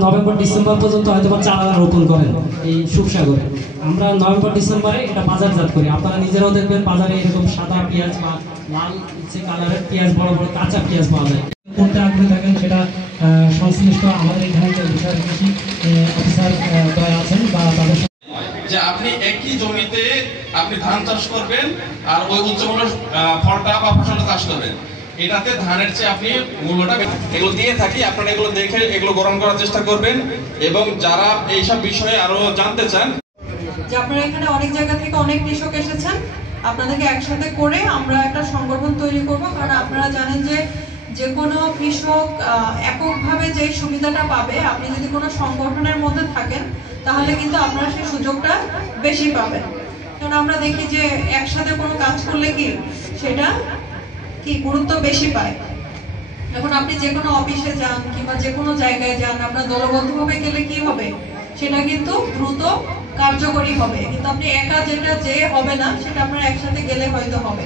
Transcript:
November December পর্যন্ত হয়তো চারা রোপণ করেন এই সুপসাগরে। আমরা নভেম্বর ডিসেম্বরে এটা বাজারজাত করি। আপনারা নিজেরাও দেখবেন বাজারে এরকম সাদা পেঁয়াজ বা লাল যে কালারের পেঁয়াজ, বড় বড় কাঁচা পেঁয়াজ পাওয়া যায়। করতে আগ্রহী থাকেন সেটা সংশ্লিষ্ট আমাদের এখানে যে বিষয় কৃষি অফিসার আছেন বা তাদের যে আপনি একই জমিতে আপনি ধান চাষ করবেন আর ওই উচ্চমানের ফলটা বা ফসলটা চাষ করবেন, এটাতে ধানের চেয়ে আপনি মূল্যটা এগুলো দিয়ে থাকি। আপনারা এগুলো দেখে এগুলো গ্রহণ করার চেষ্টা করবেন এবং যারা এইসব বিষয়ে আরো জানতে চান, যে আপনারা এখানে অনেক জায়গা থেকে অনেক কৃষক এসেছেন, আপনাদেরকে একসাথে করে আমরা একটা সংগঠন তৈরি করব। কারণ আপনারা জানেন যে কোনো কৃষক এককভাবে যে সুবিধাটা পাবে, আপনি যদি কোনো সংগঠনের মধ্যে থাকেন তাহলে কিন্তু আপনারা সেই সুযোগটা বেশি পাবেন। কারণ আমরা দেখি যে একসাথে কোনো কাজ করলে সেটা গুরুত্ব বেশি পায়। এখন আপনি যে কোনো অফিসে যান কিংবা যে কোনো জায়গায় যান, আপনার দলবদ্ধভাবে গেলে কি হবে, সেটা কিন্তু দ্রুত কার্যকরী হবে। কিন্তু আপনি একা যেটা হবে না, সেটা আপনার একসাথে গেলে হয়তো হবে।